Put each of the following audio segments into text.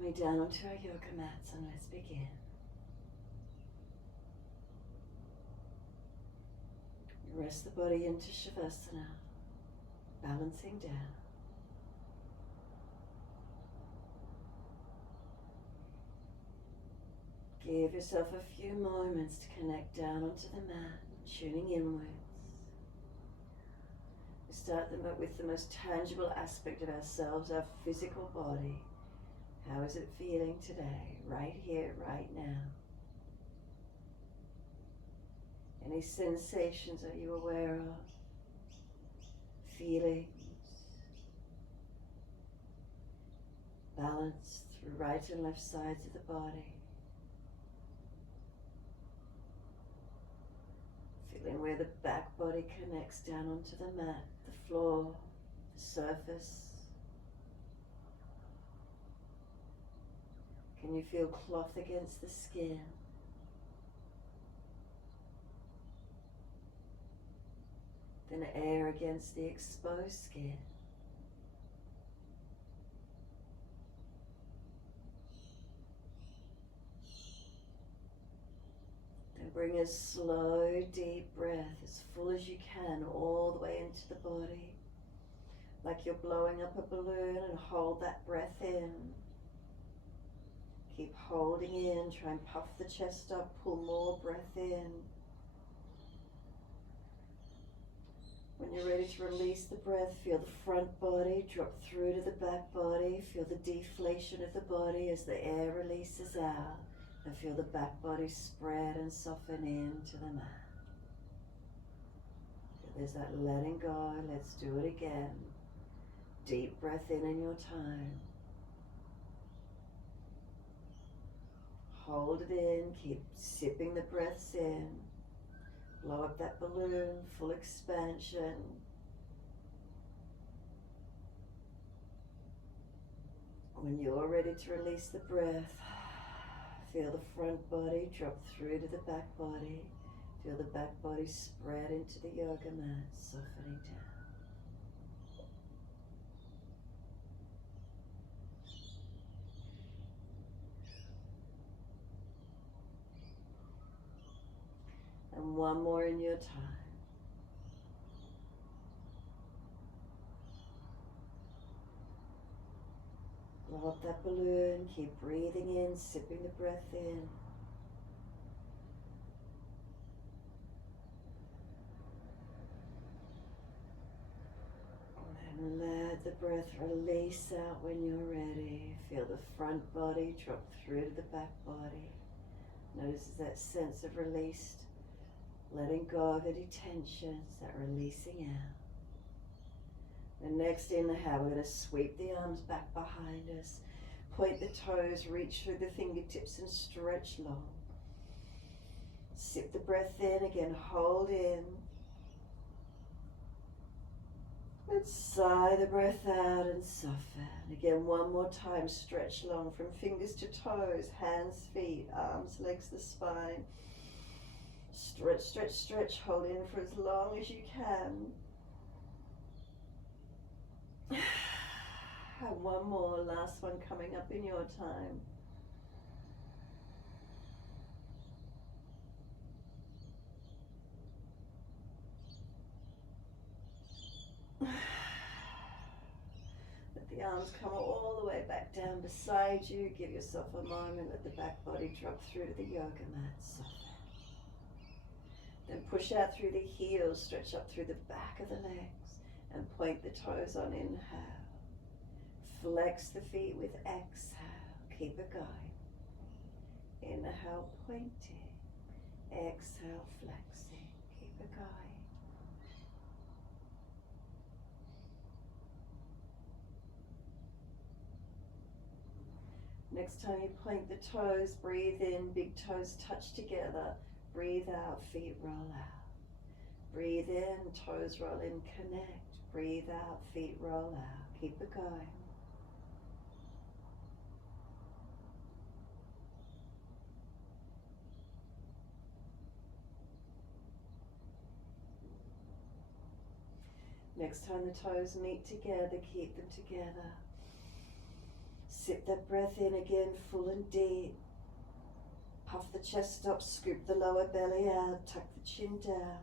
Coming down onto our yoga mats, and let's begin. Rest the body into Shavasana, balancing down. Give yourself a few moments to connect down onto the mat, tuning inwards. We start with the most tangible aspect of ourselves, our physical body. How is it feeling today, right here, right now? Any sensations are you aware of? Feelings? Balance through right and left sides of the body. Feeling where the back body connects down onto the mat, the floor, the surface. Can you feel cloth against the skin? Then air against the exposed skin. Then bring a slow, deep breath, as full as you can, all the way into the body. Like you're blowing up a balloon, and hold that breath in. Keep holding in, try and puff the chest up, pull more breath in. When you're ready to release the breath, feel the front body drop through to the back body. Feel the deflation of the body as the air releases out. And feel the back body spread and soften into the mat. There's that letting go. Let's do it again. Deep breath in your time. Hold it in, keep sipping the breaths in. Blow up that balloon, full expansion. When you're ready to release the breath, feel the front body drop through to the back body. Feel the back body spread into the yoga mat, softening down. And one more in your time. Blow up that balloon, keep breathing in, sipping the breath in. And then let the breath release out when you're ready. Feel the front body drop through to the back body. Notice that sense of released. Letting go of any tensions, that releasing out. The next inhale, we're going to sweep the arms back behind us. Point the toes, reach through the fingertips and stretch long. Sip the breath in, again hold in. And sigh the breath out and soften. Again, one more time, stretch long from fingers to toes, hands, feet, arms, legs, the spine. Stretch, stretch, stretch, hold in for as long as you can. And one more, last one coming up in your time. Let the arms come all the way back down beside you. Give yourself a moment, let the back body drop through to the yoga mat. Soften. Then push out through the heels, stretch up through the back of the legs, and point the toes on inhale. Flex the feet with exhale. Keep it going. Inhale, pointing. Exhale, flexing. Keep it going. Next time you point the toes, breathe in, big toes touch together. Breathe out, feet roll out. Breathe in, toes roll in, connect. Breathe out, feet roll out. Keep it going. Next time the toes meet together, keep them together. Sip that breath in again, full and deep. Puff the chest up, scoop the lower belly out, tuck the chin down.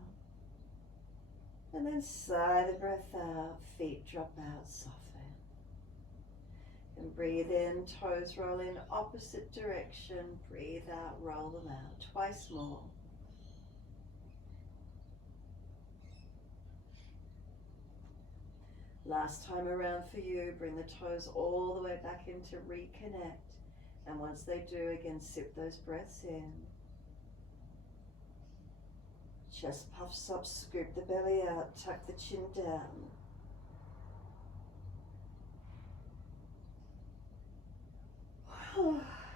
And then sigh the breath out, feet drop out, soften. And breathe in, toes roll in opposite direction. Breathe out, roll them out. Twice more. Last time around for you, bring the toes all the way back in to reconnect. And once they do, again, sip those breaths in. Chest puffs up, scoop the belly out, tuck the chin down.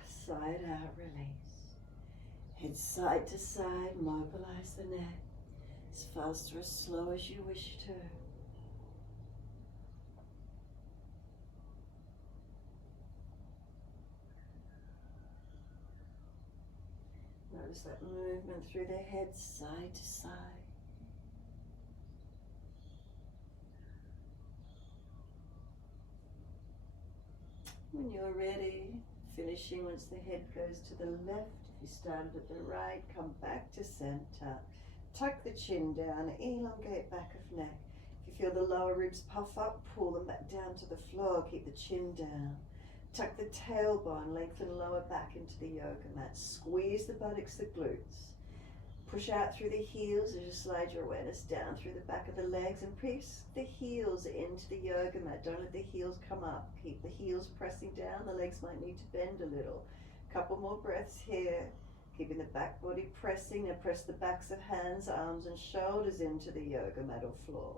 Sigh it out, release. Head side to side, mobilize the neck as fast or as slow as you wish to. Notice that movement through the head, side to side. When you're ready, finishing once the head goes to the left. If you started at the right, come back to center. Tuck the chin down, elongate back of neck. If you feel the lower ribs puff up, pull them back down to the floor. Keep the chin down. Tuck the tailbone, lengthen lower back into the yoga mat. Squeeze the buttocks, the glutes. Push out through the heels as you slide your awareness down through the back of the legs and press the heels into the yoga mat. Don't let the heels come up. Keep the heels pressing down. The legs might need to bend a little. Couple more breaths here. Keeping the back body pressing. Now press the backs of hands, arms and shoulders into the yoga mat or floor.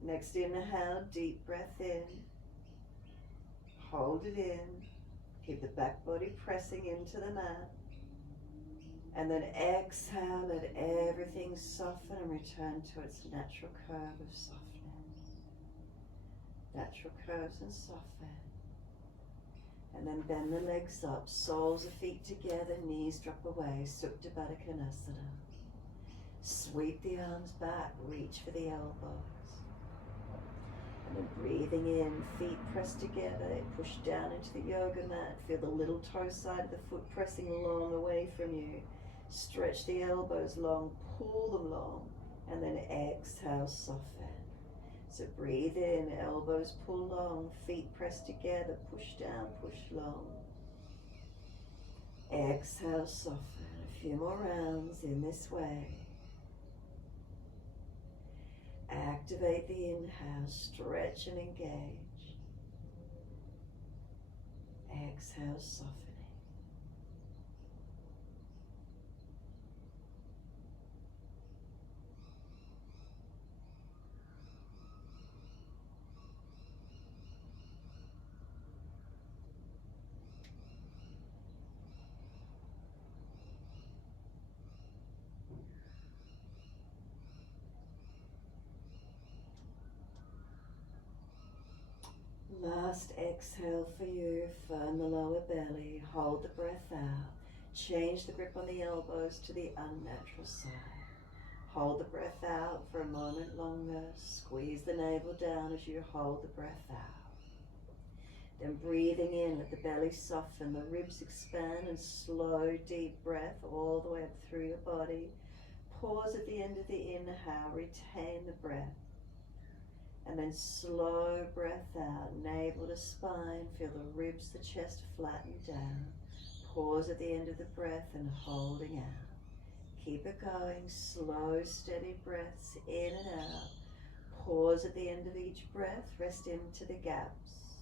Next inhale, deep breath in. Hold it in. Keep the back body pressing into the mat. And then exhale, let everything soften and return to its natural curve of softness. Natural curves and soften. And then bend the legs up, soles of feet together, knees drop away, Supta Baddha Konasana. Sweep the arms back, reach for the elbows. And then breathing in, feet pressed together, push down into the yoga mat. Feel the little toe side of the foot pressing long away from you. Stretch the elbows long, pull them long, and then exhale, soften. So breathe in, elbows pull long, feet press together, push down, push long. Exhale, soften. A few more rounds in this way. Activate the inhale, stretch and engage. Exhale, softening. Last exhale for you, firm the lower belly, hold the breath out, change the grip on the elbows to the unnatural side. Hold the breath out for a moment longer, squeeze the navel down as you hold the breath out. Then breathing in, let the belly soften, the ribs expand, and slow deep breath all the way up through your body. Pause at the end of the inhale, retain the breath. And then slow breath out, navel to spine, feel the ribs, the chest flatten down. Pause at the end of the breath and holding out. Keep it going, slow, steady breaths in and out. Pause at the end of each breath, rest into the gaps.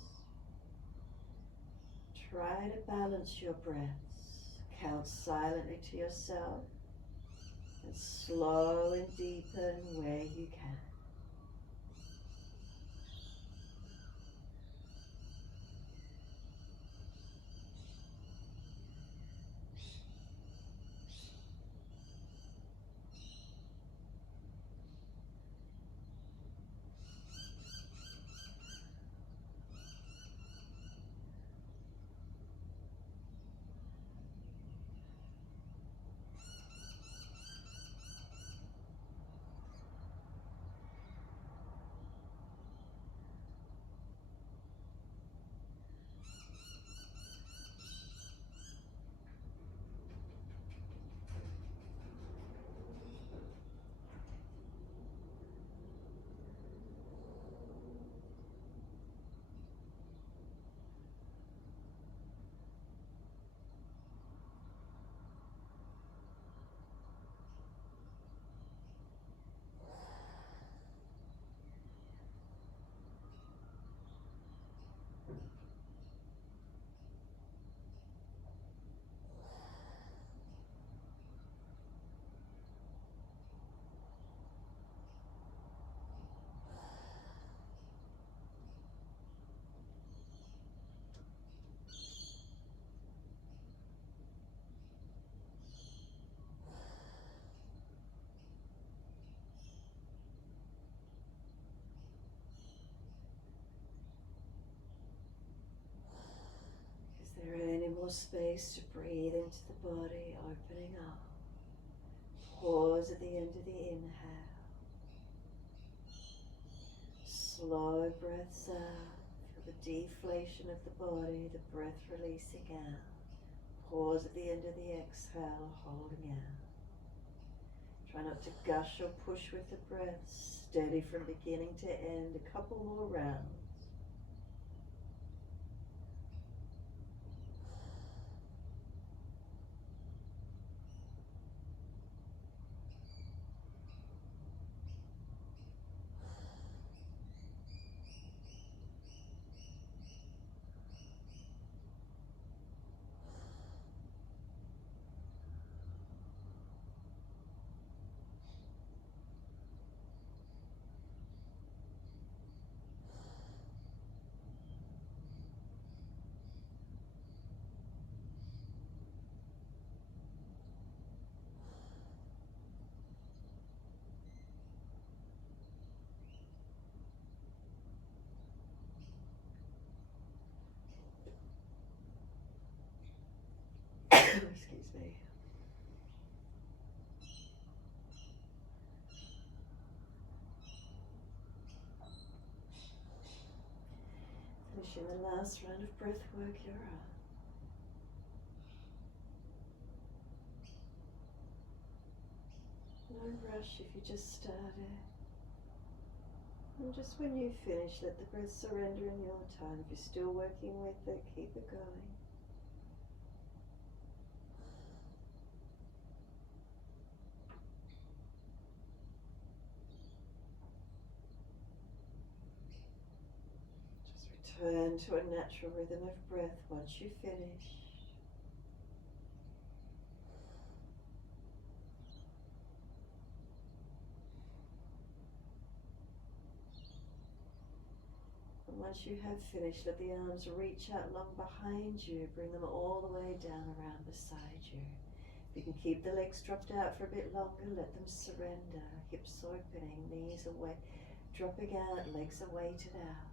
Try to balance your breaths. Count silently to yourself and slow and deepen where you can. more space to breathe into the body, opening up. Pause at the end of the inhale. Slow breaths out. Feel the deflation of the body, the breath releasing out. Pause at the end of the exhale, holding out. Try not to gush or push with the breath. Steady from beginning to end. A couple more rounds. Excuse me. Finishing the last round of breath work, you're on. No rush if you just started. And just when you finish, let the breath surrender in your time. If you're still working with it, keep it going. Just return to a natural rhythm of breath once you finish. Once you have finished, let the arms reach out long behind you. Bring them all the way down around beside you. If you can keep the legs dropped out for a bit longer, let them surrender. Hips opening, knees away, dropping out, legs are weighted out.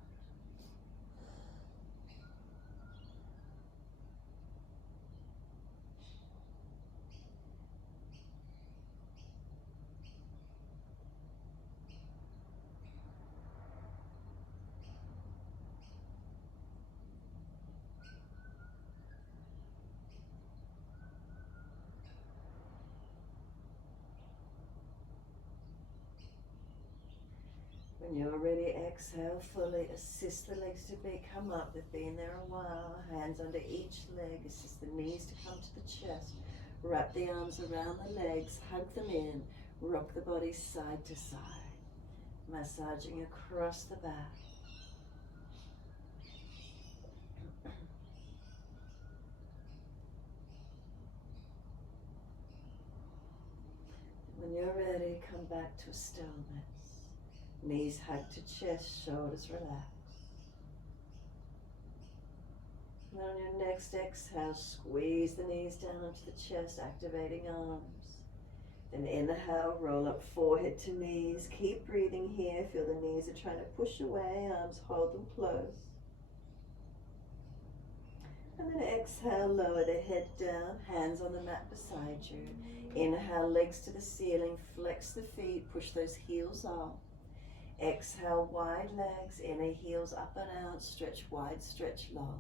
When you're ready, exhale fully. Assist the legs to come up. They've been there a while. Hands under each leg. Assist the knees to come to the chest. Wrap the arms around the legs. Hug them in. Rock the body side to side. Massaging across the back. When you're ready, come back to a stillness. Knees hug to chest, shoulders relax. And on your next exhale, squeeze the knees down onto the chest, activating arms. Then inhale, roll up forehead to knees. Keep breathing here. Feel the knees are trying to push away, arms hold them close. And then exhale, lower the head down, hands on the mat beside you. Inhale, legs to the ceiling, flex the feet, push those heels up. Exhale, wide legs, inner heels up and out, stretch wide, stretch long.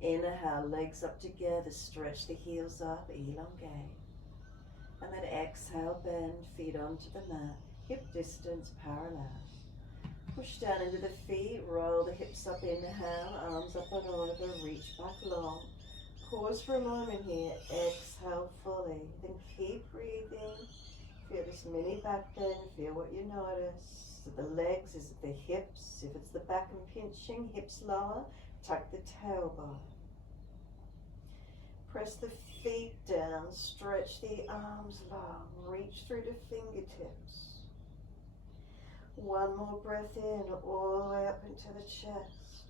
Inhale, legs up together, stretch the heels up, elongate. And then exhale, bend, feet onto the mat, hip distance parallel. Push down into the feet, roll the hips up, inhale, arms up and over, reach back long. Pause for a moment here, exhale fully, then keep breathing. Feel this mini back bend, feel what you notice. Is it the legs, is it the hips? If it's the back and pinching, hips lower, tuck the tailbone. Press the feet down, stretch the arms long, reach through the fingertips. One more breath in, all the way up into the chest.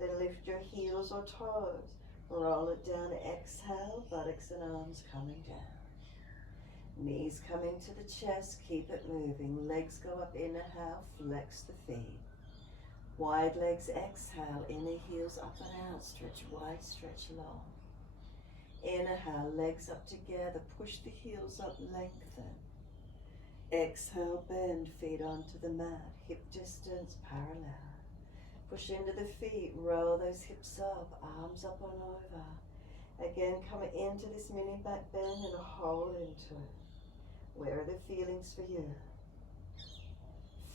Then lift your heels or toes. Roll it down, exhale, buttocks and arms coming down. Knees coming to the chest, keep it moving. Legs go up, inhale, flex the feet. Wide legs, exhale, inner heels up and out, stretch wide, stretch long. Inhale, legs up together, push the heels up, lengthen. Exhale, bend, feet onto the mat, hip distance parallel. Push into the feet, roll those hips up, arms up and over. Again, come into this mini back bend and hold into it. Where are the feelings for you?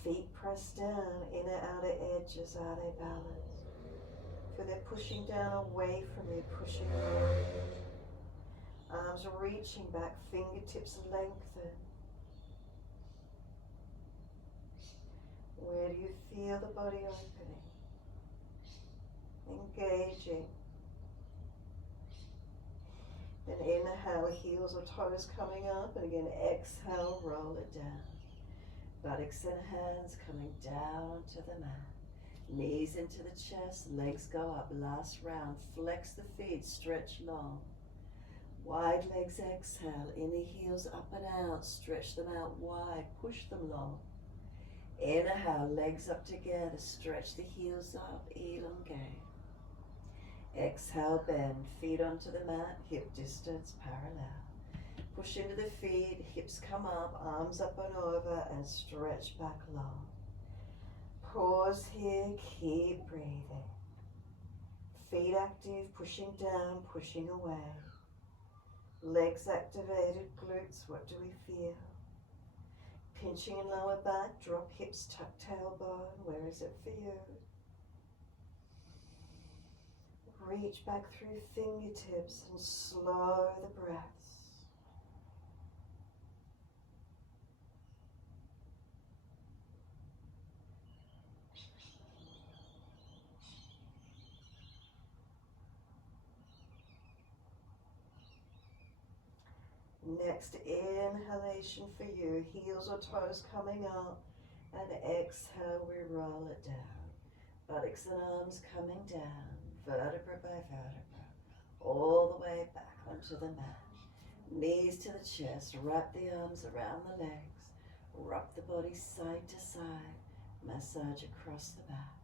Feet pressed down, inner outer edges, are they balanced? Feel they're pushing down away from you, pushing away. Arms reaching back, fingertips lengthen. Where do you feel the body opening? Engaging. Then inhale, heels or toes coming up, and again exhale, roll it down. Buttocks and hands coming down to the mat. Knees into the chest, legs go up. Last round, flex the feet, stretch long. Wide legs exhale, inner heels up and out, stretch them out wide, push them long. Inhale, legs up together, stretch the heels up, elongate. Exhale, bend, feet onto the mat, hip distance parallel. Push into the feet, hips come up, arms up and over, and stretch back long. Pause here, keep breathing. Feet active, pushing down, pushing away. Legs activated, glutes, what do we feel? Pinching in lower back, drop hips, tuck tailbone, where is it for you? Reach back through fingertips and slow the breaths. Next inhalation for you, heels or toes coming up, and exhale, we roll it down. Buttocks and arms coming down, vertebra by vertebra, all the way back onto the mat. Knees to the chest, wrap the arms around the legs, rock the body side to side, massage across the back.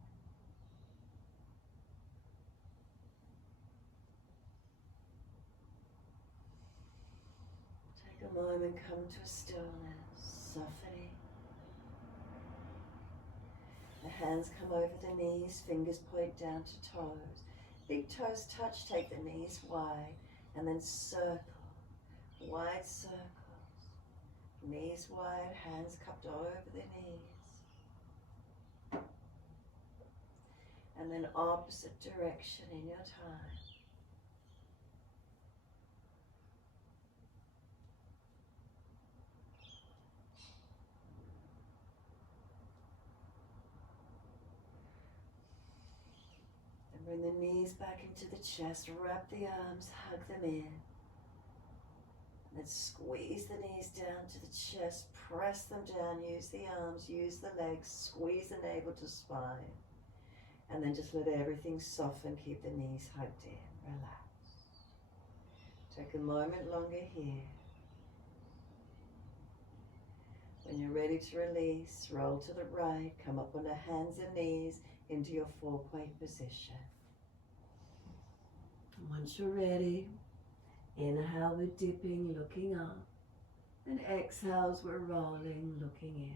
Take a moment, come to a stillness, softening. The hands come over the knees, fingers point down to toes. Big toes touch, take the knees wide, and then circle. Wide circles. Knees wide, hands cupped over the knees. And then opposite direction in your time. Bring the knees back into the chest, wrap the arms, hug them in. And then squeeze the knees down to the chest, press them down, use the arms, use the legs, squeeze the navel to spine. And then just let everything soften, keep the knees hugged in, relax. Take a moment longer here. When you're ready to release, roll to the right, come up on the hands and knees into your four-point position. Once you're ready, inhale, we're dipping, looking up, and exhales, we're rolling, looking in.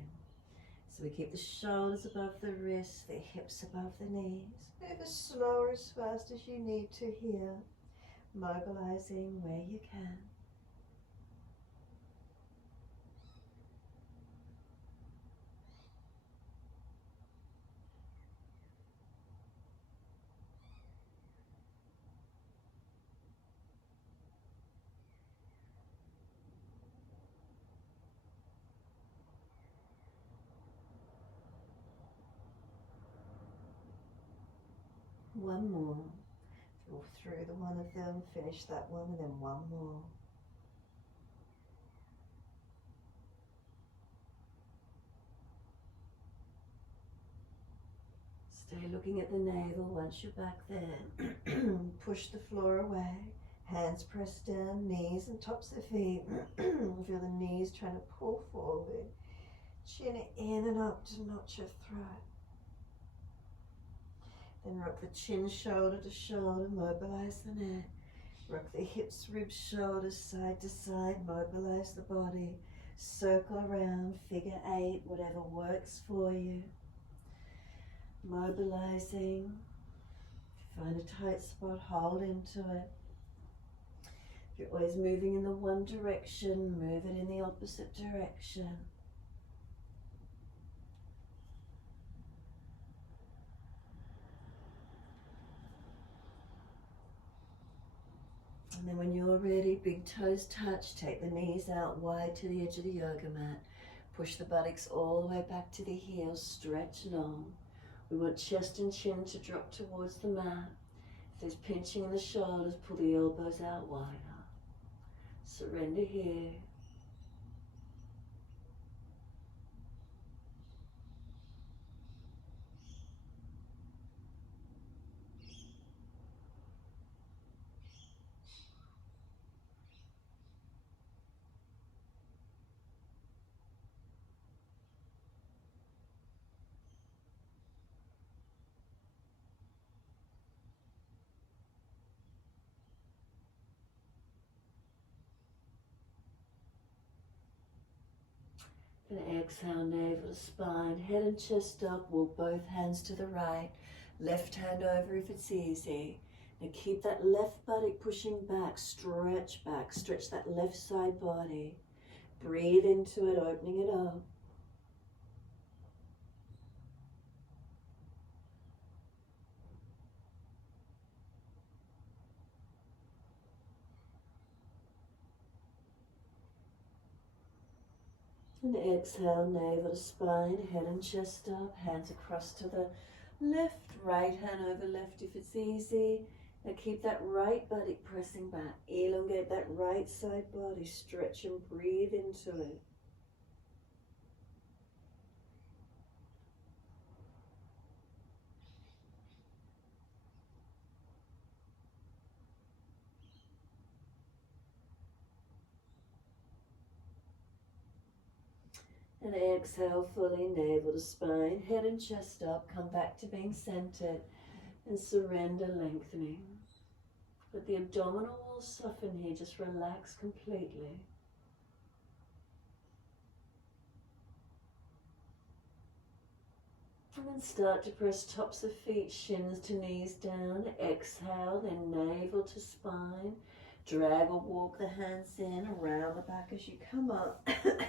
So we keep the shoulders above the wrists, the hips above the knees. Move as slow or as fast as you need to here, mobilizing where you can. One more. Go through the one of them, finish that one, and then one more. Stay looking at the navel once you're back there. Push the floor away. Hands pressed down, knees and tops of feet. Feel the knees trying to pull forward. Chin in and up to notch your throat. Then rock the chin shoulder to shoulder, mobilize the neck. Rock the hips, ribs, shoulders, side to side. Mobilize the body. Circle around, figure 8, whatever works for you. Mobilizing. If you find a tight spot, hold into it. If you're always moving in the one direction, move it in the opposite direction. And then when you're ready, big toes touch, take the knees out wide to the edge of the yoga mat. Push the buttocks all the way back to the heels, stretch long. We want chest and chin to drop towards the mat. If there's pinching in the shoulders, pull the elbows out wider. Surrender here. And exhale, navel to spine, head and chest up, walk both hands to the right, left hand over if it's easy. Now keep that left buttock pushing back, stretch that left side body. Breathe into it, opening it up. And exhale, navel to spine, head and chest up, hands across to the left, right hand over left if it's easy. Now keep that right buttock pressing back. Elongate that right side body, stretch and breathe into it. And exhale fully, navel to spine, head and chest up, come back to being centered and surrender, lengthening. Let the abdominal wall soften here, just relax completely. And then start to press tops of feet, shins to knees down. Exhale, then navel to spine. Drag or walk the hands in around the back as you come up,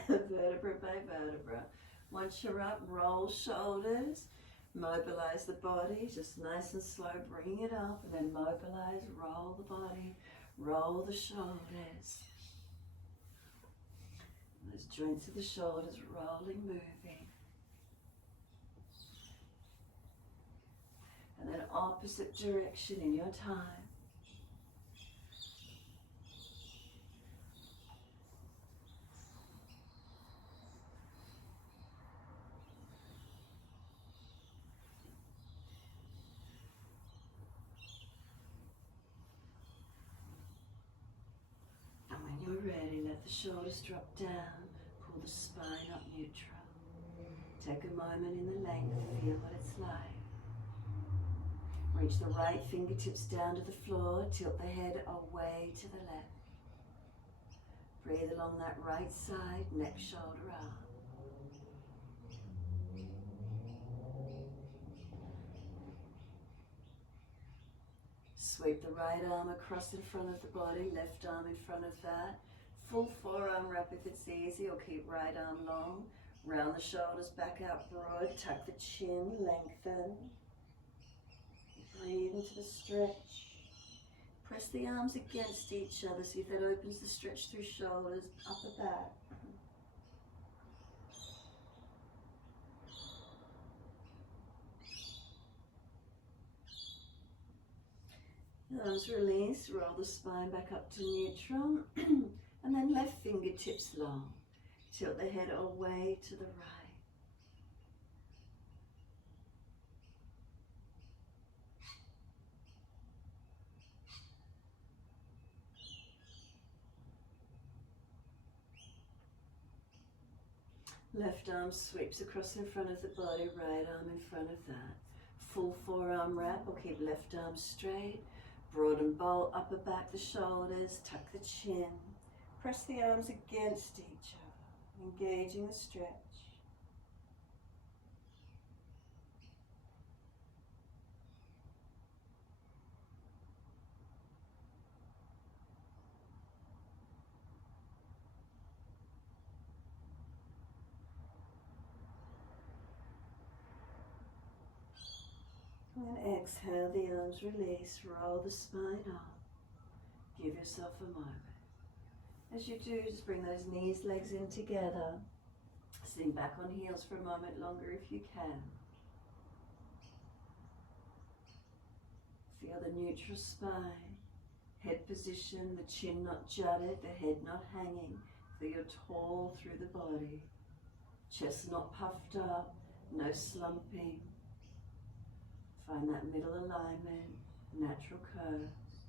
vertebra by vertebra. Once you're up, roll shoulders, mobilize the body, just nice and slow, bring it up, and then mobilize, roll the body, roll the shoulders. Those joints of the shoulders rolling, moving. And then opposite direction in your time. When you're ready, let the shoulders drop down, pull the spine up neutral. Take a moment in the length, feel what it's like. Reach the right fingertips down to the floor, tilt the head away to the left. Breathe along that right side, neck, shoulder, arm. Sweep the right arm across in front of the body, left arm in front of that. Full forearm wrap if it's easy, or keep right arm long. Round the shoulders back out broad, tuck the chin, lengthen. Breathe into the stretch. Press the arms against each other, see if that opens the stretch through shoulders, upper back. Arms release, roll the spine back up to neutral, and then left fingertips long. Tilt the head away to the right. Left arm sweeps across in front of the body, right arm in front of that. Full forearm wrap, or keep left arm straight. Broaden bowl, upper back, the shoulders, tuck the chin. Press the arms against each other, engaging the stretch. And then exhale, the arms release, roll the spine up. Give yourself a moment. As you do, just bring those knees, legs in together. Sitting back on heels for a moment longer if you can. Feel the neutral spine, head position, the chin not jutted, the head not hanging. Feel you're tall through the body. Chest not puffed up, no slumping. Find that middle alignment, natural curves.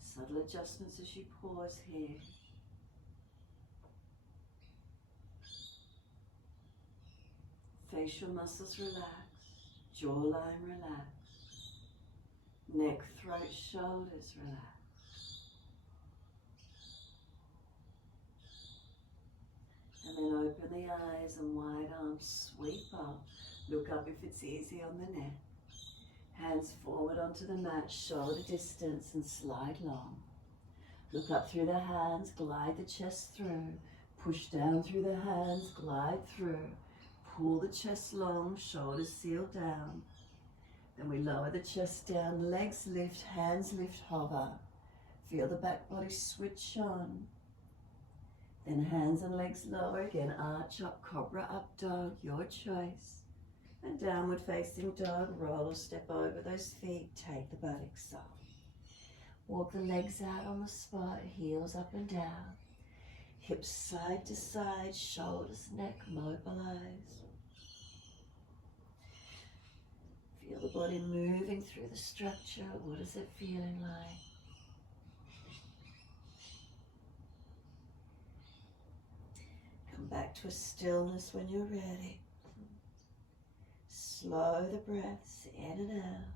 Subtle adjustments as you pause here. Facial muscles relax, jawline relax, neck, throat, shoulders relax. And then open the eyes and wide arms sweep up. Look up if it's easy on the neck. Hands forward onto the mat, shoulder distance and slide long. Look up through the hands, glide the chest through. Push down through the hands, glide through. Pull the chest long, shoulders seal down. Then we lower the chest down, legs lift, hands lift, hover. Feel the back body switch on. Then hands and legs lower again, arch up, cobra up dog, your choice. And downward facing dog, roll or step over those feet, take the buttocks up. Walk the legs out on the spot, heels up and down. Hips side to side, shoulders, neck mobilize. Feel the body moving through the structure. What is it feeling like? Come back to a stillness when you're ready. Slow the breaths in and out.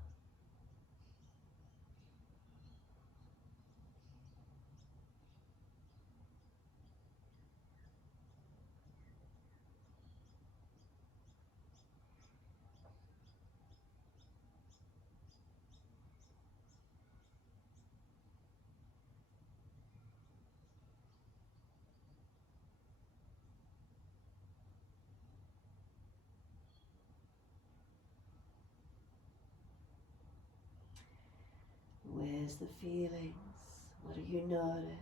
Where's the feelings? What do you notice?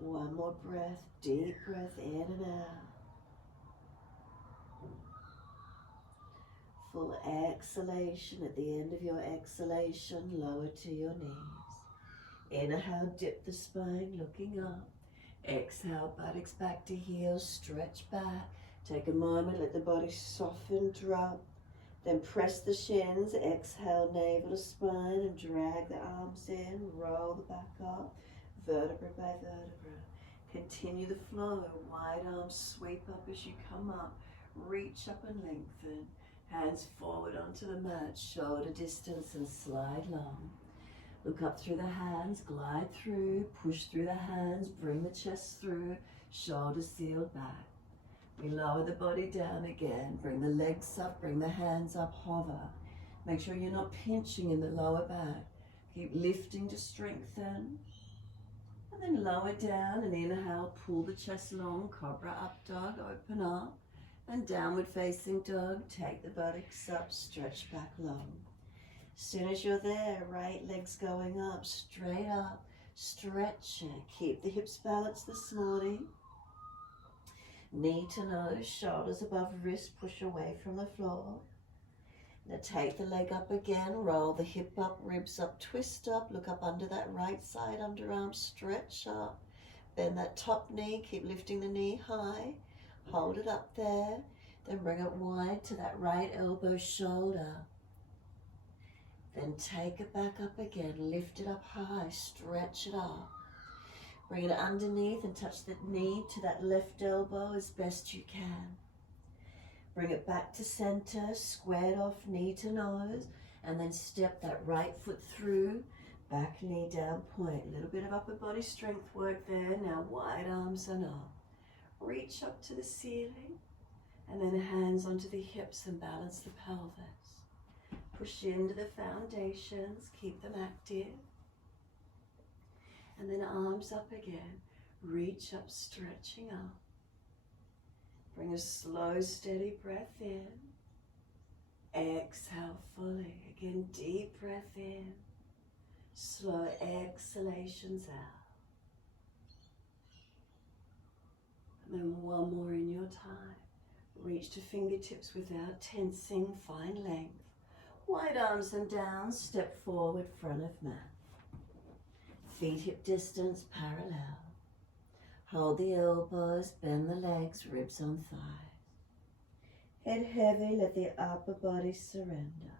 One more breath, deep breath in and out. Full exhalation. At the end of your exhalation, lower to your knees. Inhale, dip the spine, looking up. Exhale, buttocks back to heels, stretch back. Take a moment, let the body soften, drop. Then press the shins, exhale, navel to spine, and drag the arms in, roll the back up, vertebra by vertebra. Continue the flow, wide arms sweep up as you come up, reach up and lengthen. Hands forward onto the mat, shoulder distance and slide long. Look up through the hands, glide through, push through the hands, bring the chest through, shoulders sealed back. We lower the body down again, bring the legs up, bring the hands up, hover. Make sure you're not pinching in the lower back. Keep lifting to strengthen. And then lower down and inhale, pull the chest long, cobra up dog, open up. And downward facing dog, take the buttocks up, stretch back long. As soon as you're there, right leg's going up, straight up, stretch it. Keep the hips balanced this morning. Knee to nose, shoulders above wrist, push away from the floor. Now take the leg up again, roll the hip up, ribs up, twist up, look up under that right side, underarm, stretch up. Bend that top knee, keep lifting the knee high. Hold it up there, then bring it wide to that right elbow, shoulder. Then take it back up again, lift it up high, stretch it up. Bring it underneath and touch the knee to that left elbow as best you can. Bring it back to center, squared off knee to nose, and then step that right foot through, back knee down, point. A little bit of upper body strength work there. Now wide arms and up. Reach up to the ceiling, and then hands onto the hips and balance the pelvis. Push into the foundations, keep them active. And then arms up again. Reach up, stretching up. Bring a slow, steady breath in. Exhale fully. Again, deep breath in. Slow exhalations out. And then one more in your time. Reach to fingertips without tensing, find length. Wide arms and down, step forward, front of mat. Feet hip distance parallel. Hold the elbows, bend the legs, ribs on thighs. Head heavy, let the upper body surrender.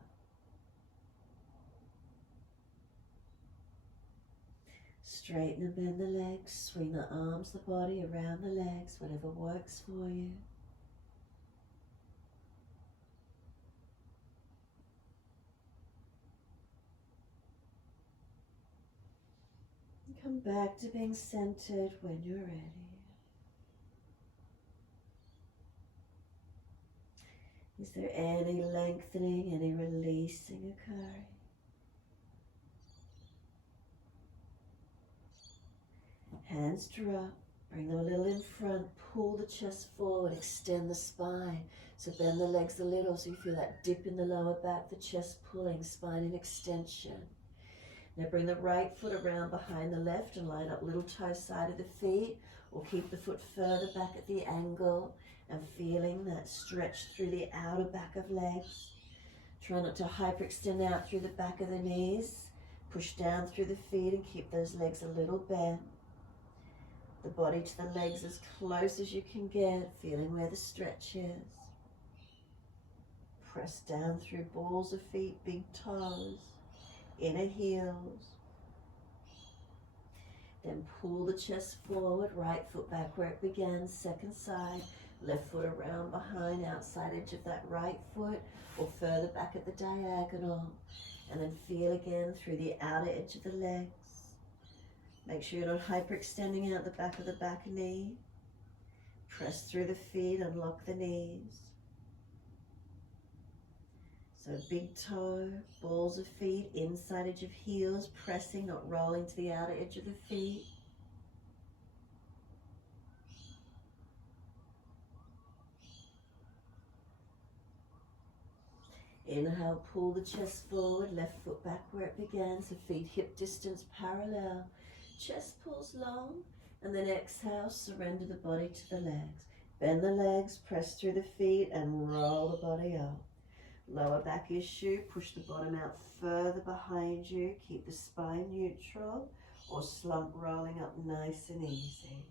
Straighten and bend the legs, swing the arms, the body around the legs, whatever works for you. Come back to being centered when you're ready. Is there any lengthening, any releasing occurring? Hands drop, bring them a little in front, pull the chest forward, extend the spine. So bend the legs a little so you feel that dip in the lower back, the chest pulling, spine in extension. Now bring the right foot around behind the left and line up little toe side of the feet, or keep the foot further back at the angle and feeling that stretch through the outer back of legs. Try not to hyperextend out through the back of the knees. Push down through the feet and keep those legs a little bent. The body to the legs as close as you can get, feeling where the stretch is. Press down through balls of feet, big toes. Inner heels. Then pull the chest forward, right foot back where it began, second side, left foot around behind, outside edge of that right foot, or further back at the diagonal. And then feel again through the outer edge of the legs. Make sure you're not hyperextending out the back of the back knee. Press through the feet, unlock the knees. So big toe, balls of feet, inside edge of heels, pressing, not rolling to the outer edge of the feet. Inhale, pull the chest forward, left foot back where it began, so feet hip distance parallel. Chest pulls long, and then exhale, surrender the body to the legs. Bend the legs, press through the feet, and roll the body up. Lower back issue, push the bottom out further behind you. Keep the spine neutral or slump rolling up nice and easy.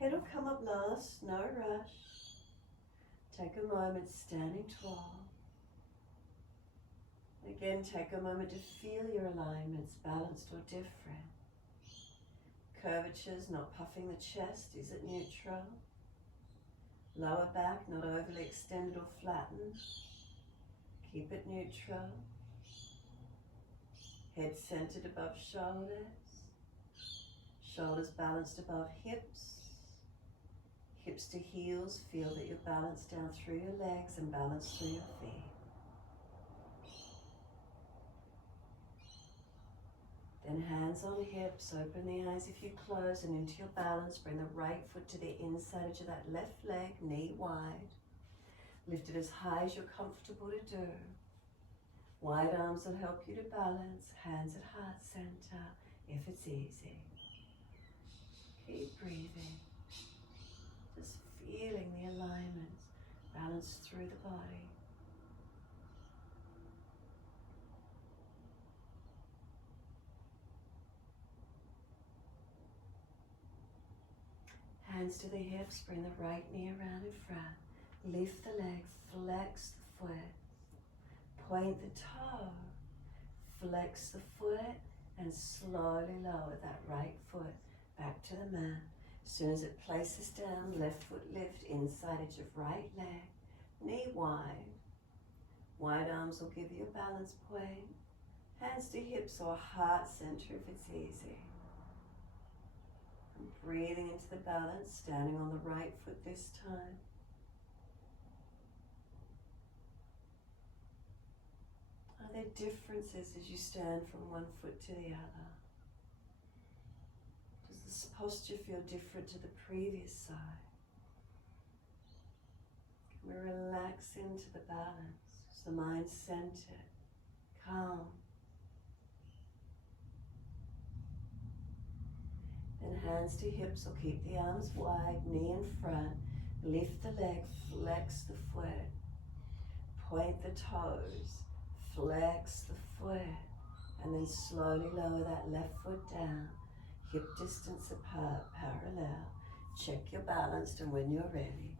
Head will come up last, no rush. Take a moment standing tall. Again, take a moment to feel your alignments, balanced or different. Curvatures, not puffing the chest, is it neutral? Lower back, not overly extended or flattened. Keep it neutral. Head centered above shoulders. Shoulders balanced above hips. Hips to heels. Feel that you're balanced down through your legs and balanced through your feet. Then hands on hips. Open the eyes if you close, and into your balance, bring the right foot to the inside edge of that left leg, knee wide. Lift it as high as you're comfortable to do. Wide arms will help you to balance. Hands at heart center if it's easy. Keep breathing. Just feeling the alignments. Balance through the body. Hands to the hips. Bring the right knee around in front. Lift the leg, flex the foot, point the toe, flex the foot, and slowly lower that right foot back to the mat. As soon as it places down, left foot lift, inside edge of right leg, knee wide. Wide arms will give you a balance point. Hands to hips or heart center if it's easy. And breathing into the balance, standing on the right foot this time. Are there differences as you stand from one foot to the other? Does this posture feel different to the previous side? Can we relax into the balance? Is the mind centered, calm? Then hands to hips, or keep the arms wide, knee in front. Lift the leg, flex the foot. Point the toes, flex the foot. And then slowly lower that left foot down. Hip distance apart, parallel. Check you're balanced, and when you're ready,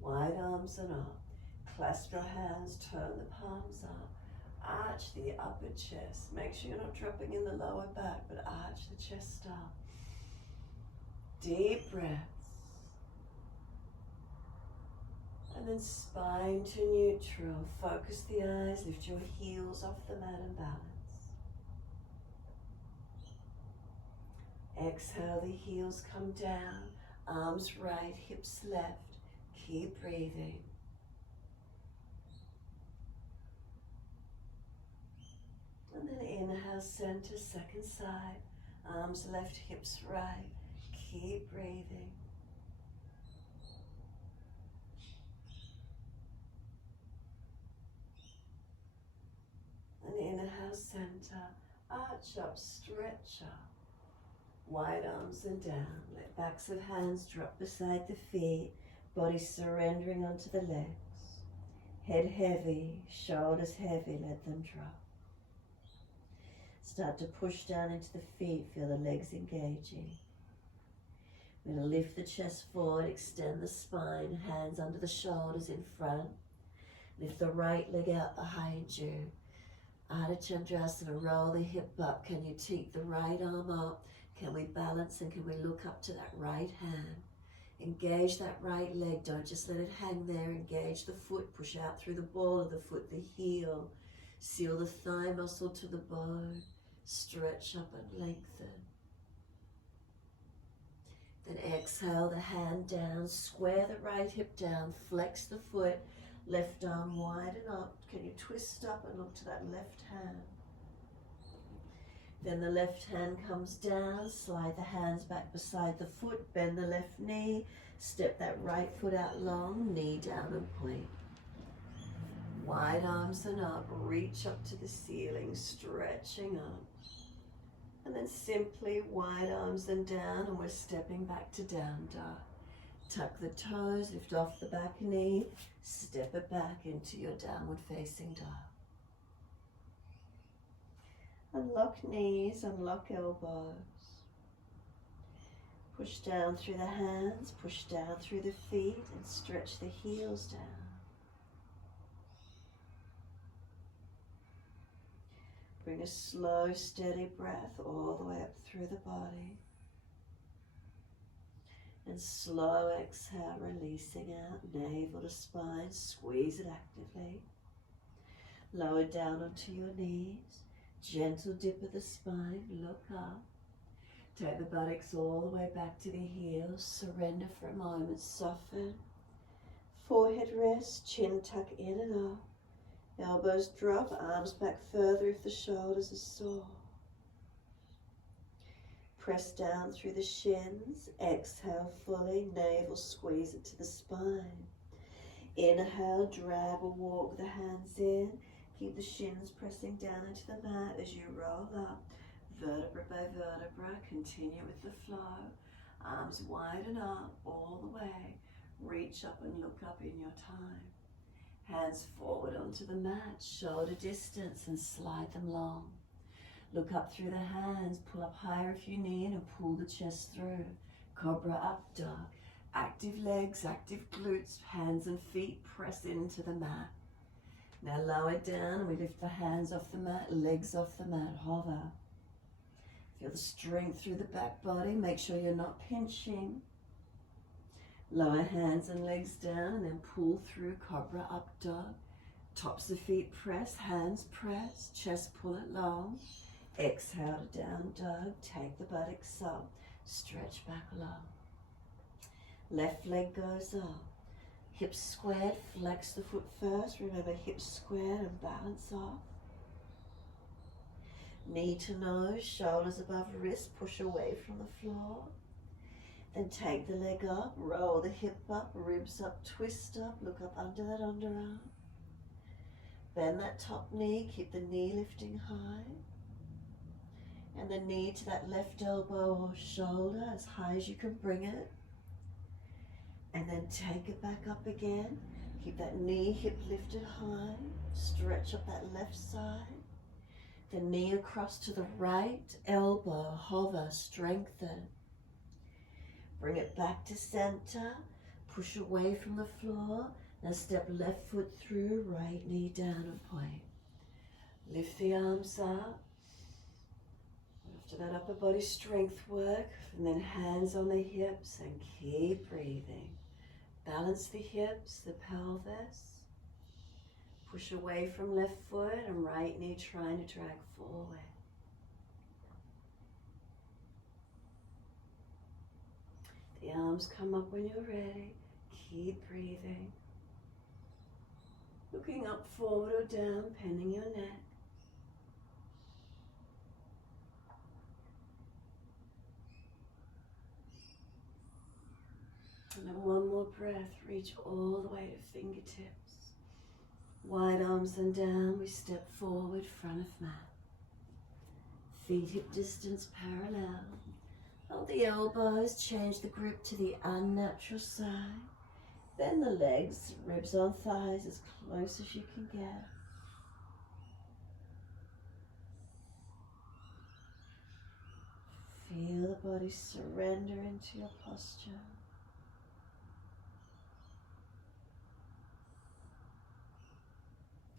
wide arms and up. Clasp your hands, turn the palms up. Arch the upper chest. Make sure you're not dropping in the lower back, but arch the chest up. Deep breaths. And then spine to neutral. Focus the eyes, lift your heels off the mat and balance. Exhale, the heels come down. Arms right, hips left. Keep breathing. And then inhale, center, second side. Arms left, hips right. Keep breathing. And inhale, center. Arch up, stretch up. Wide arms and down. Let backs of hands drop beside the feet. Body surrendering onto the legs. Head heavy, shoulders heavy, let them drop. Start to push down into the feet, feel the legs engaging. We're going to lift the chest forward, extend the spine, hands under the shoulders in front. Lift the right leg out behind you. Ardha Chandrasana, roll the hip up. Can you take the right arm up? Can we balance and can we look up to that right hand? Engage that right leg, don't just let it hang there. Engage the foot, push out through the ball of the foot, the heel. Seal the thigh muscle to the bone. Stretch up and lengthen. Then exhale the hand down, square the right hip down, flex the foot, left arm wide and up. Can you twist up and look to that left hand? Then the left hand comes down, slide the hands back beside the foot, bend the left knee, step that right foot out long, knee down and point. Wide arms and up, reach up to the ceiling, stretching up. And then simply wide arms and down, and we're stepping back to down dog. Tuck the toes, lift off the back knee, step it back into your downward facing dog. Unlock knees, unlock elbows. Push down through the hands, push down through the feet, and stretch the heels down. Bring a slow, steady breath all the way up through the body. And slow exhale, releasing out, navel to spine, squeeze it actively. Lower down onto your knees, gentle dip of the spine, look up. Take the buttocks all the way back to the heels, surrender for a moment, soften. Forehead rest, chin tuck in and up. Elbows drop, arms back further if the shoulders are sore. Press down through the shins, exhale fully, navel squeeze it to the spine. Inhale, drag or walk the hands in. Keep the shins pressing down into the mat as you roll up. Vertebra by vertebra, continue with the flow. Arms wide and up all the way. Reach up and look up in your time. Hands forward onto the mat, shoulder distance, and slide them long. Look up through the hands, pull up higher if you need, and pull the chest through. Cobra up dog. Active legs, active glutes, hands and feet press into the mat. Now lower down, and we lift the hands off the mat, legs off the mat, hover. Feel the strength through the back body. Make sure you're not pinching. Lower hands and legs down and then pull through Cobra Up Dog. Tops of feet press, hands press, chest pull it long. Exhale to Down Dog. Take the buttocks up. Stretch back long. Left leg goes up. Hips squared, flex the foot first. Remember, hips squared and balance off. Knee to nose, shoulders above wrist, push away from the floor. Then take the leg up, roll the hip up, ribs up, twist up, look up under that underarm. Bend that top knee, keep the knee lifting high. And the knee to that left elbow or shoulder as high as you can bring it. And then take it back up again. Keep that knee, hip lifted high. Stretch up that left side. The knee across to the right, elbow, hover, strengthen. Bring it back to center. Push away from the floor. Now step left foot through, right knee down and point. Lift the arms up. After that upper body strength work, and then hands on the hips and keep breathing. Balance the hips, the pelvis. Push away from left foot and right knee trying to drag forward. The arms come up when you're ready. Keep breathing. Looking up, forward or down, bending your neck. And then one more breath, reach all the way to fingertips. Wide arms and down, we step forward, front of mat. Feet hip distance parallel. Hold the elbows, change the grip to the unnatural side. Bend the legs, ribs on thighs as close as you can get. Feel the body surrender into your posture.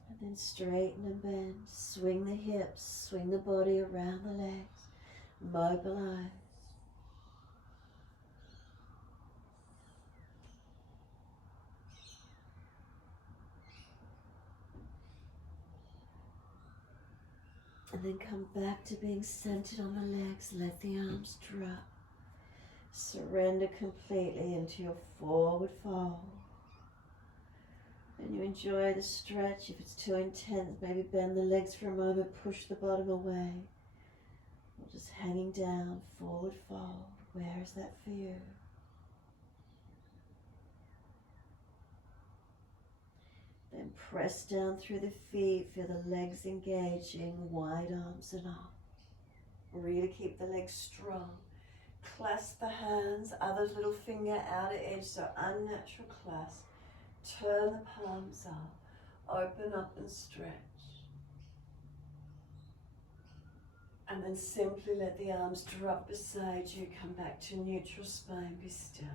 And then straighten and bend. Swing the hips, swing the body around the legs. Mobilize. And then come back to being centered on the legs. Let the arms drop. Surrender completely into your forward fold. And you enjoy the stretch. If it's too intense, maybe bend the legs for a moment, push the bottom away. Or just hanging down, forward fold. Where is that for you? Then press down through the feet, feel the legs engaging, wide arms and up. Really keep the legs strong. Clasp the hands, other little finger outer edge, so unnatural clasp. Turn the palms up, open up and stretch. And then simply let the arms drop beside you, come back to neutral spine, be still.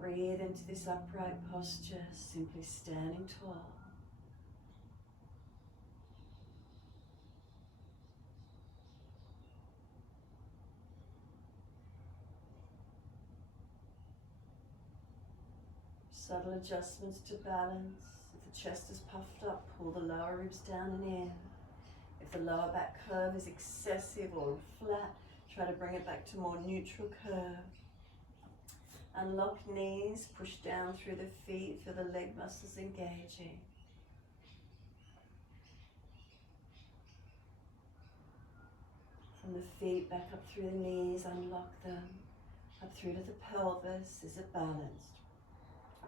Breathe into this upright posture, simply standing tall. Subtle adjustments to balance. If the chest is puffed up, pull the lower ribs down and in. If the lower back curve is excessive or flat, try to bring it back to more neutral curve. Unlock knees, push down through the feet, feel the leg muscles engaging. From the feet back up through the knees, unlock them. Up through to the pelvis. Is it balanced?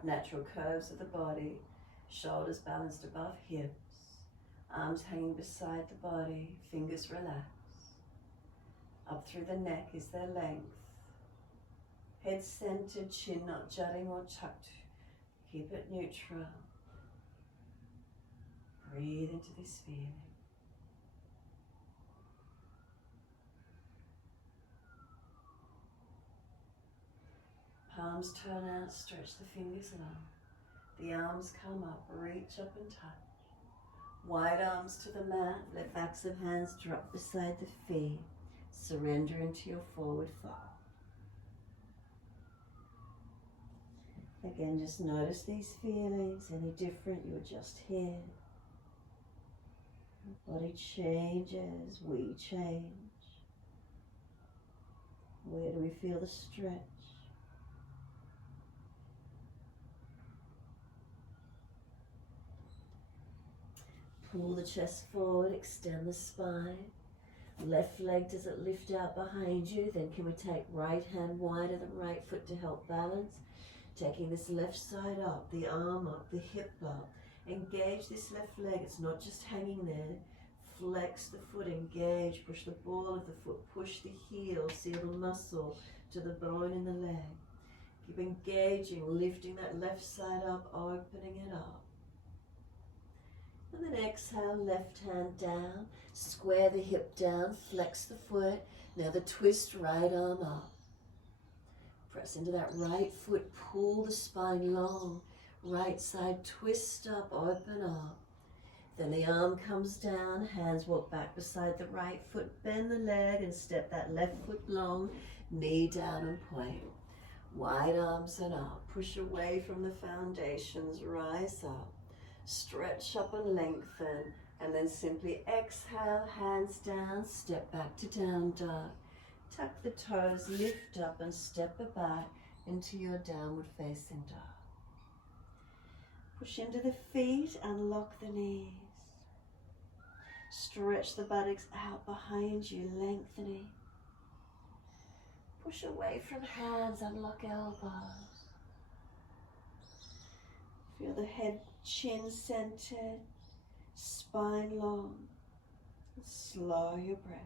Natural curves of the body, shoulders balanced above hips, arms hanging beside the body, fingers relaxed. Up through the neck is their length. Head centered, chin not jutting or tucked. Keep it neutral. Breathe into this feeling. Palms turn out, stretch the fingers long. The arms come up, reach up and touch. Wide arms to the mat, let backs of hands drop beside the feet. Surrender into your forward fold. Again, just notice these feelings. Any different, you're just here. Your body changes, we change. Where do we feel the stretch? Pull the chest forward, extend the spine. Left leg, does it lift out behind you? Then can we take right hand wider than right foot to help balance? Taking this left side up, the arm up, the hip up. Engage this left leg, it's not just hanging there. Flex the foot, engage, push the ball of the foot, push the heel, seal the muscle to the bone in the leg. Keep engaging, lifting that left side up, opening it up. And then exhale, left hand down, square the hip down, flex the foot. Now the twist, right arm up. Press into that right foot, pull the spine long. Right side, twist up, open up. Then the arm comes down, hands walk back beside the right foot, bend the leg and step that left foot long, knee down and point. Wide arms and up, push away from the foundations, rise up. Stretch up and lengthen, and then simply exhale, hands down, step back to down dog. Tuck the toes, lift up and step it back into your downward facing dog. Push into the feet, unlock the knees. Stretch the buttocks out behind you, lengthening. Push away from hands, unlock elbows. Feel the head, chin centered, spine long. Slow your breaths.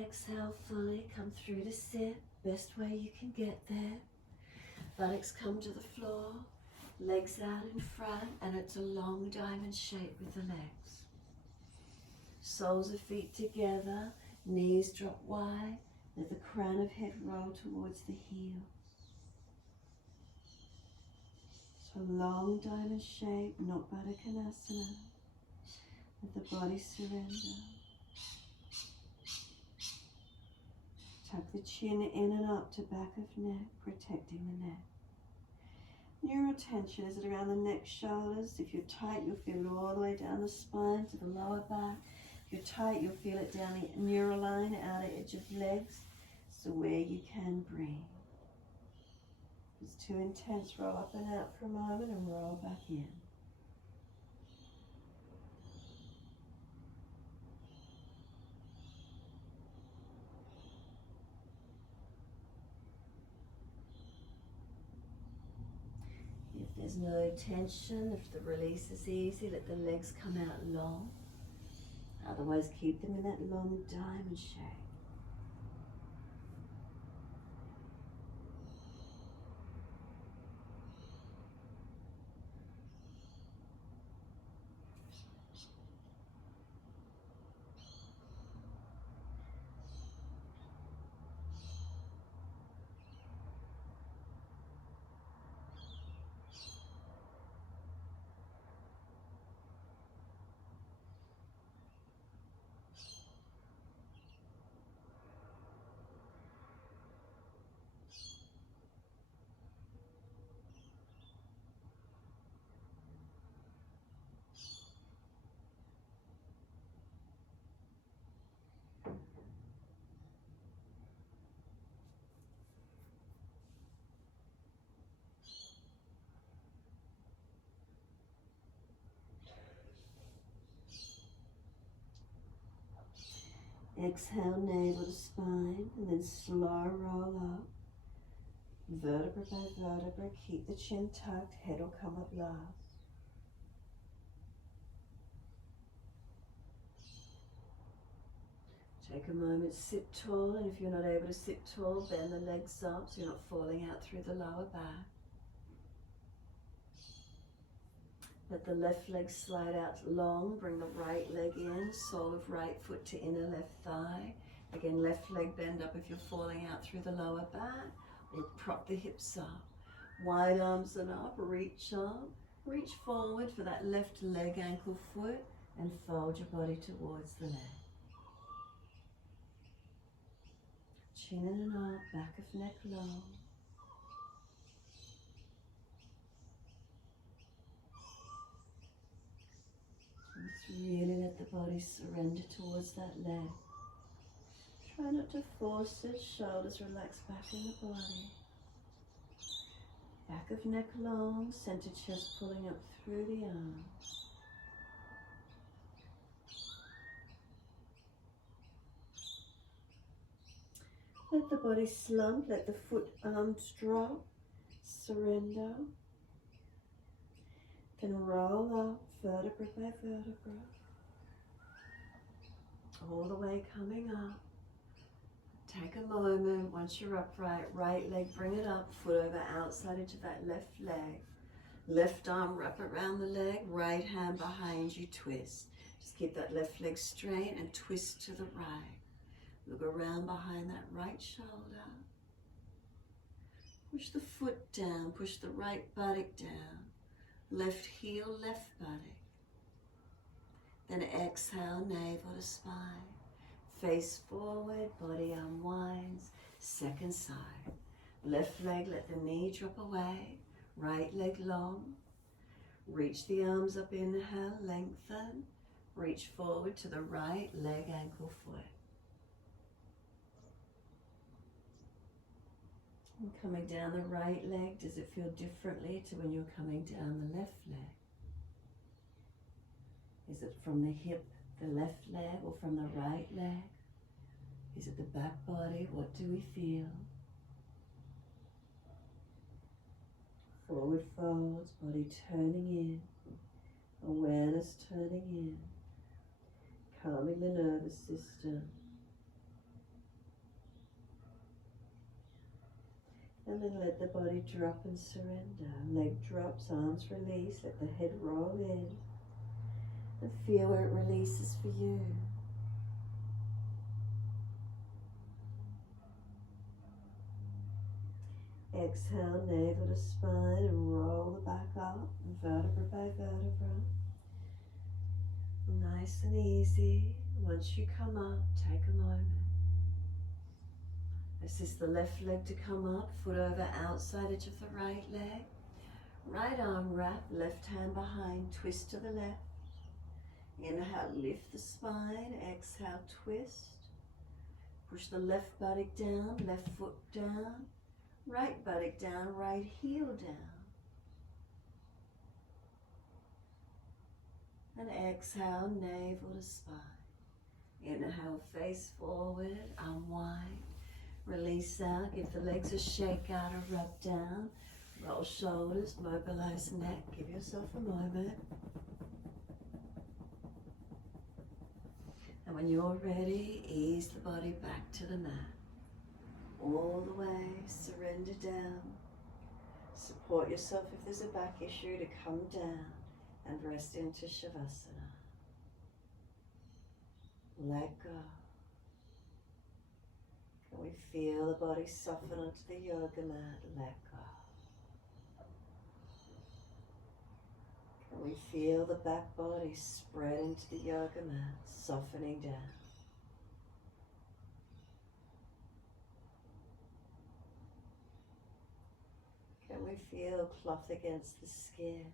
Exhale fully, come through to sit, best way you can get there. Buttocks come to the floor, legs out in front, and it's a long diamond shape with the legs. Soles of feet together, knees drop wide, let the crown of head roll towards the heels. So long diamond shape, not Baddha Konasana. Let the body surrender. Tuck the chin in and up to back of neck, protecting the neck. Neural tension, is it around the neck, shoulders? If you're tight, you'll feel it all the way down the spine to the lower back. If you're tight, you'll feel it down the neural line, outer edge of legs. So where you can breathe. If it's too intense, roll up and out for a moment and roll back in. If there's no tension, if the release is easy, let the legs come out long. Otherwise, keep them in that long diamond shape. Exhale, navel to spine, and then slow roll up. Vertebra by vertebra, keep the chin tucked, head will come up last. Take a moment, sit tall, and if you're not able to sit tall, bend the legs up so you're not falling out through the lower back. Let the left leg slide out long, bring the right leg in, sole of right foot to inner left thigh. Again, left leg bend up if you're falling out through the lower back, or prop the hips up. Wide arms and up, reach forward for that left leg, ankle, foot, and fold your body towards the leg. Chin in and up, back of neck long. Just really let the body surrender towards that leg. Try not to force it, shoulders relax back in the body. Back of neck long, center chest pulling up through the arms. Let the body slump, let the foot arms drop, surrender. Then roll up, vertebra by vertebra. All the way coming up. Take a moment, once you're upright, right leg, bring it up, foot over outside edge of that left leg. Left arm wrap around the leg, right hand behind you, twist. Just keep that left leg straight and twist to the right. Look around behind that right shoulder. Push the foot down, push the right buttock down. Left heel, left buttock. Then exhale, navel to spine. Face forward, body unwinds. Second side. Left leg, let the knee drop away. Right leg long. Reach the arms up, inhale, lengthen. Reach forward to the right leg, ankle, foot. And coming down the right leg, does it feel differently to when you're coming down the left leg? Is it from the hip, the left leg, or from the right leg? Is it the back body? What do we feel? Forward folds, body turning in, awareness turning in, calming the nervous system. And then let the body drop and surrender. Leg drops, arms release, let the head roll in. And feel where it releases for you. Exhale, navel to spine, and roll the back up, vertebra by vertebra. Nice and easy. Once you come up, take a moment. Assist the left leg to come up, foot over outside edge of the right leg. Right arm wrap, left hand behind, twist to the left. Inhale, lift the spine, exhale, twist. Push the left buttock down, left foot down, right buttock down, right heel down. And exhale, navel to spine. Inhale, face forward, unwind. Release out, give the legs a shake out, a rub down. Roll shoulders, mobilize neck, give yourself a moment. And when you're ready, ease the body back to the mat. All the way, surrender down. Support yourself if there's a back issue to come down and rest into Shavasana. Let go. Can we feel the body soften onto the yoga mat? Let go. Can we feel the back body spread into the yoga mat, softening down? Can we feel cloth against the skin?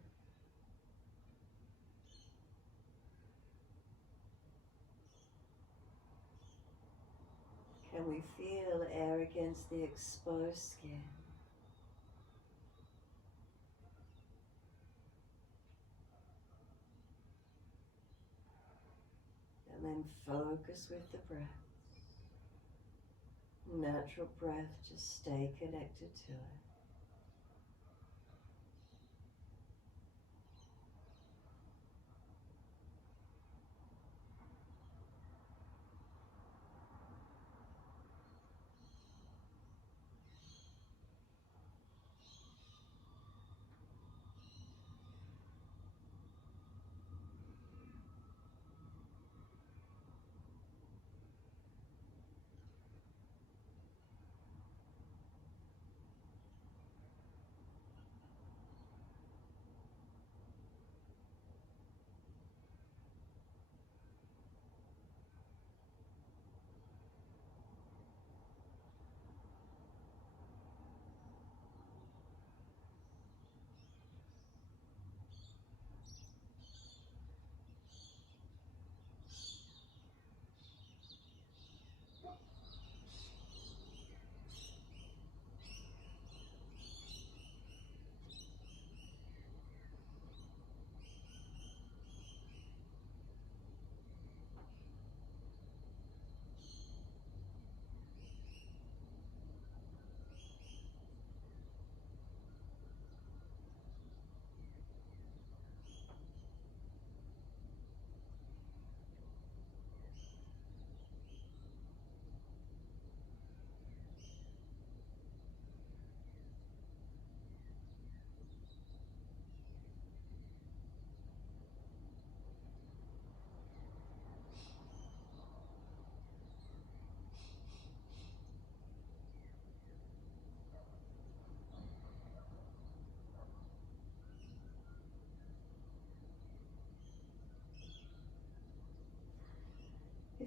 Can we feel air against the exposed skin? And then focus with the breath. Natural breath, just stay connected to it.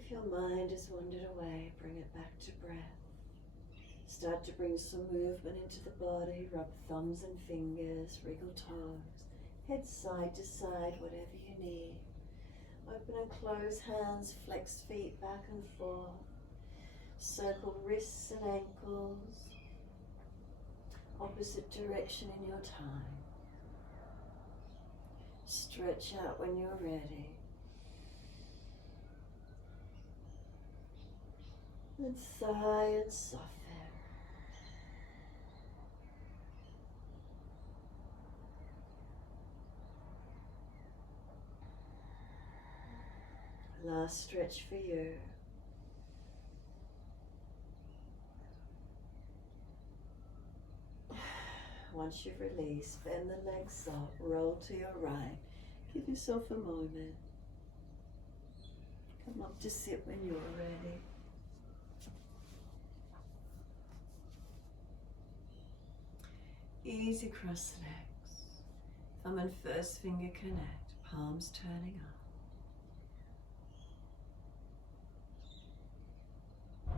If your mind has wandered away, bring it back to breath. Start to bring some movement into the body. Rub thumbs and fingers, wriggle toes, head side to side, whatever you need. Open and close hands, flex feet back and forth. Circle wrists and ankles. Opposite direction in your time. Stretch out when you're ready. And sigh and soften. Last stretch for you. Once you've released, bend the legs up, roll to your right. Give yourself a moment. Come up to sit when you're ready. Easy cross the legs. Thumb and first finger connect, palms turning up.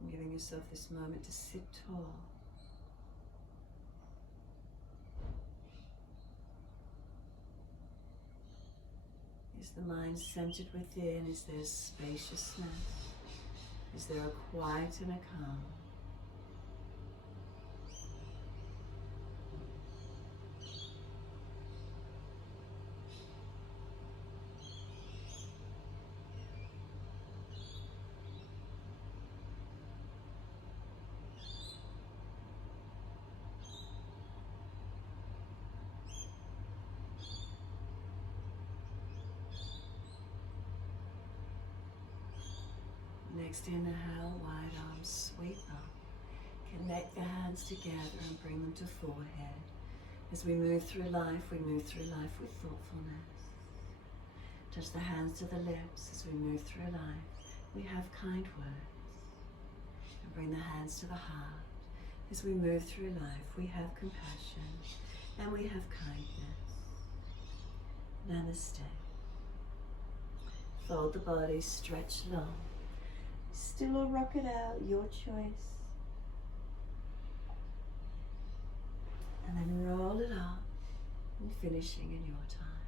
And giving yourself this moment to sit tall. Is the mind centered within? Is there spaciousness? Is there a quiet and a calm? Next inhale, wide arms sweep up. Connect the hands together and bring them to forehead. As we move through life with thoughtfulness. Touch the hands to the lips as we move through life. We have kind words. And bring the hands to the heart. As we move through life, we have compassion and we have kindness. Namaste. Fold the body, stretch long. Still or rock it out, your choice. And then roll it up and finishing in your time.